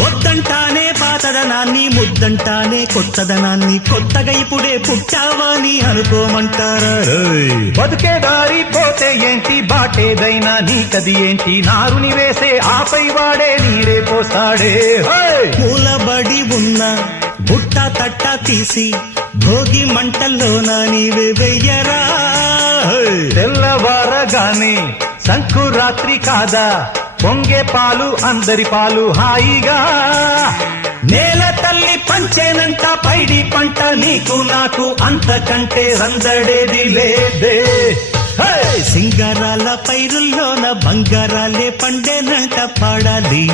వద్దంటానే పాతదనాన్ని, ముద్దంటానే కొత్తదనాన్ని, కొత్తగా ఇప్పుడే పుట్టావని అనుకోమంటారా? బతుకే దారి పోతే ఏంటి, బాటేదైనా నీకది ఏంటి, నారుని వేసే ఆపై వాడే నీరే పోస్తాడే. మూలబడి ఉన్న బుట్ట తట్ట తీసి భోగి మంటల్లోన నీవే వెయ్యరా. తెల్లవారగానే సంకురాత్రి కాదా, పొంగే పాలు అందరి పాలు హాయిగా. నేల తల్లి పంచేనంట పైడి పంట, నీకు నాకు అంతకంటే సందడేది లేదే. సింగారాల పైరుల్లోన బంగారాలే పండేనంట పాడాలి.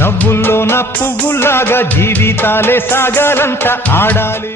నవ్వుల్లోన పువ్వుల్లాగా జీవితాలే సాగాలంట ఆడాలి.